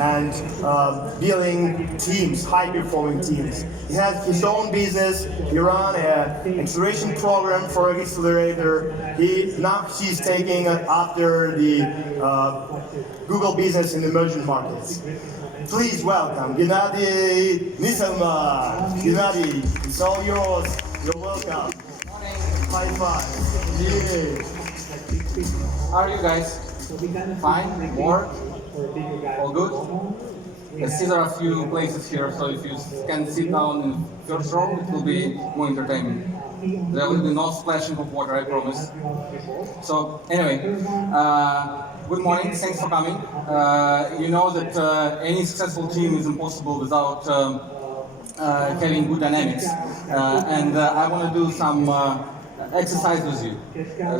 and building teams, high-performing teams. He has his own business. He ran an acceleration program for an accelerator. Now he's taking after the Google business in emerging markets. Please welcome Gennady Niselman. Gennady, it's all yours. You're welcome. High five. Yeah. How are you guys? Fine? Work? All good? Yes, these are a few places here, so if you can sit down in the first row, it will be more entertaining. There will be no splashing of water, I promise. So, anyway, good morning, thanks for coming. You know that any successful team is impossible without having good dynamics. And I want to do some exercise with you.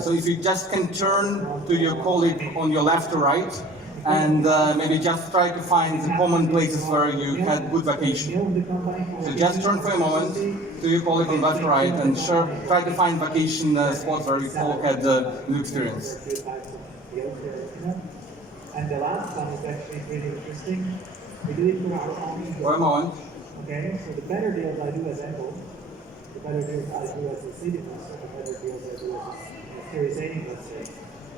So if you just can turn to your colleague on your left or right, and maybe just try to find the common places where you had good vacation. So just turn for a moment to your colleague on left or right, and try to find vacation spots where you all had good experience. And the last one is actually really interesting. We do it for our own. For a moment. Okay, so the better deals I do as Apple, the better deals I do as a city master, the better deals I do as a Series A investor.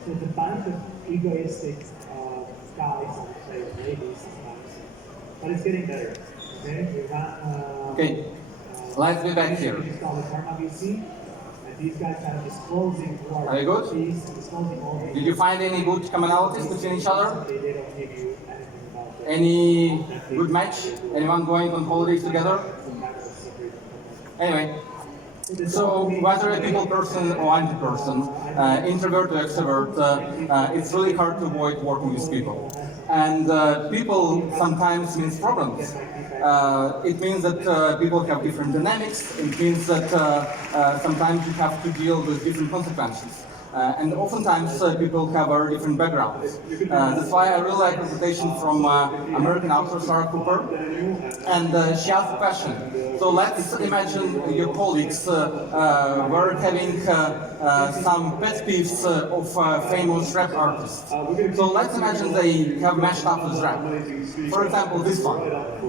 So it's a bunch of egoistic guys, I would say, ladies sometimes. But it's getting better. Okay, we run. Okay, let's be back here. It's called the Karma VC. And these guys kind of disclosing who are you good? disclosing all the. Did you find any good commonalities between each other? They don't give you anything about that. Any good match? Anyone going on holidays together? Anyway, so whether a people person or anti-person, introvert or extrovert, it's really hard to avoid working with people. And people sometimes means problems. It means that people have different dynamics. It means that sometimes you have to deal with different consequences. And oftentimes people have very different backgrounds. That's why I really like the presentation from American author Sarah Cooper. And she asked a question. So let's imagine your colleagues were having some pet peeves of famous rap artists. So let's imagine they have matched up with rap. For example, this one,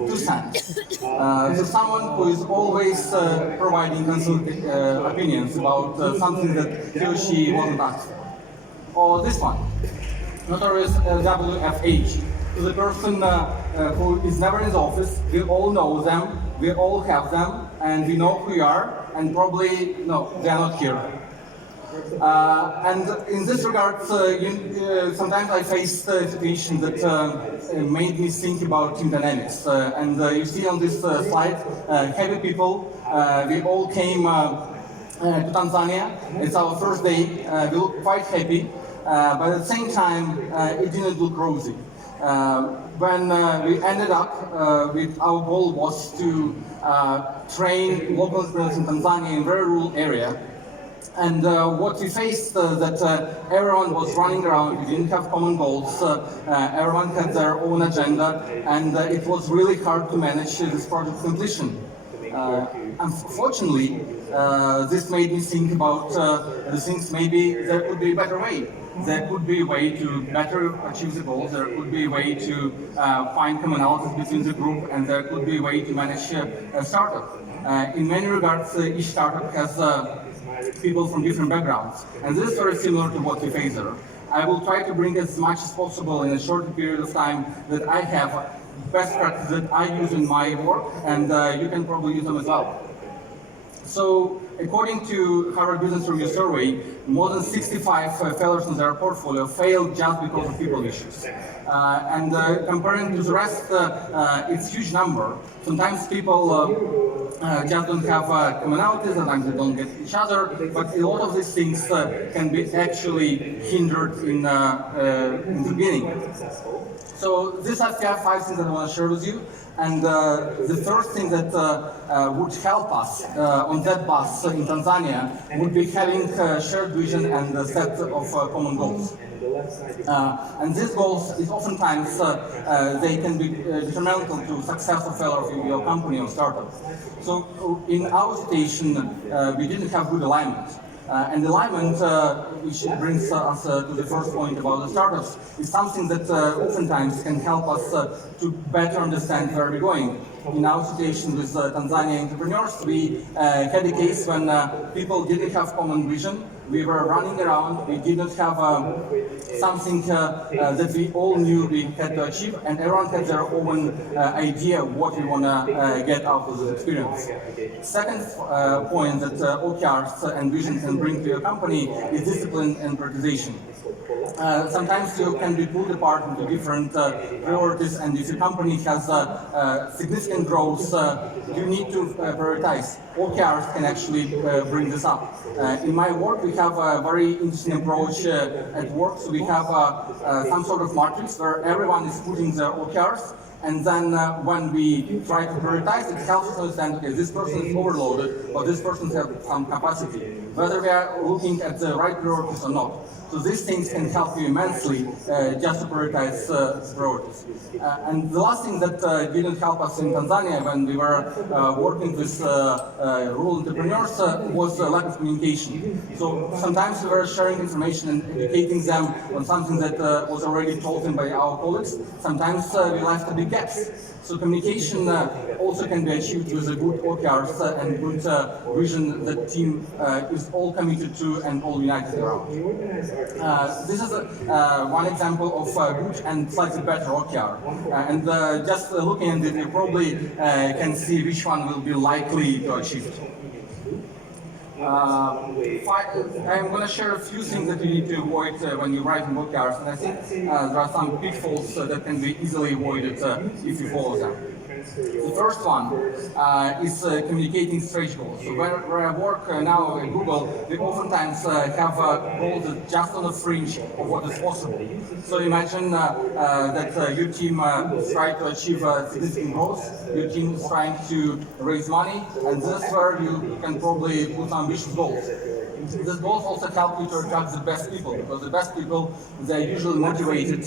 2 Cents. So someone who is always providing consulting opinions about something that he or she wasn't asked for. Or this one, notorious WFH. So the person who is never in the office, we all know them, we all have them, and we know who we are, and probably, no, they are not here. And in this regard, sometimes I faced a situation that made me think about team dynamics. And you see on this slide, happy people, we all came to Tanzania. It's our first day, we look quite happy, but at the same time, it didn't look rosy. When we ended up with our goal was to train local entrepreneurs in Tanzania in a very rural area. And what we faced that everyone was running around, we didn't have common goals, everyone had their own agenda, and it was really hard to manage this project completion. Unfortunately, this made me think about the things maybe there could be a better way. There could be a way to better achieve the goals, there could be a way to find commonalities between the group, and there could be a way to manage a startup. In many regards, each startup has people from different backgrounds, and this is very similar to what we face there. I will try to bring as much as possible in a short period of time that I have best practices that I use in my work, and you can probably use them as well. So, according to Harvard Business Review survey, more than 65 failures in their portfolio failed just because of people issues. And comparing to the rest, it's a huge number. Sometimes people just don't have commonalities, sometimes they don't get each other, but a lot of these things can be actually hindered in the beginning. So these are 5 things that I want to share with you. And the first thing that would help us on that bus in Tanzania would be having shared vision and a set of common goals. And these goals is oftentimes they can be detrimental to success or failure of your company or startup. So in our situation, we didn't have good alignment. And alignment, which brings us to the first point about the startups, is something that oftentimes can help us to better understand where we're going. In our situation with Tanzania entrepreneurs, we had a case when people didn't have common vision. We were running around, we didn't have something that we all knew we had to achieve, and everyone had their own idea of what we want to get out of this experience. Second point that OKRs and vision can bring to your company is discipline and prioritization. Sometimes you can be pulled apart into different priorities, and if your company has significant growth, you need to prioritize. OKRs can actually bring this up. In my work, we have a very interesting approach at work. So we have some sort of matrix where everyone is putting their OKRs, and then when we try to prioritize, it helps us understand, okay, this person is overloaded, or this person has some capacity, whether we are looking at the right priorities or not. So these things can help you immensely just to prioritize priorities. And the last thing that didn't help us in Tanzania when we were working with rural entrepreneurs was lack of communication. So sometimes we were sharing information and educating them on something that was already told them by our colleagues. Sometimes we left big gaps. So communication also can be achieved with a good OKRs and good vision that team is all committed to and all united around. This is one example of good and slightly better OKR. And just looking at it, you probably can see which one will be likely to achieve it. I'm going to share a few things that you need to avoid when you write in OKRs, and I think there are some pitfalls that can be easily avoided if you follow them. The first one is communicating stretch goals. So where I work now at Google, we oftentimes have goals that just on the fringe of what is possible. So imagine that your team is trying to achieve significant growth, your team is trying to raise money, and this is where you can probably put some ambitious goals. These goals also help you to attract the best people, because the best people, they're usually motivated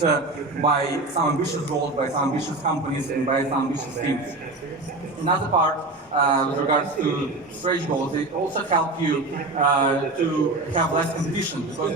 by some ambitious goals, by some ambitious companies, and by some ambitious teams. Another part with regards to stretch goals, they also help you to have less competition, because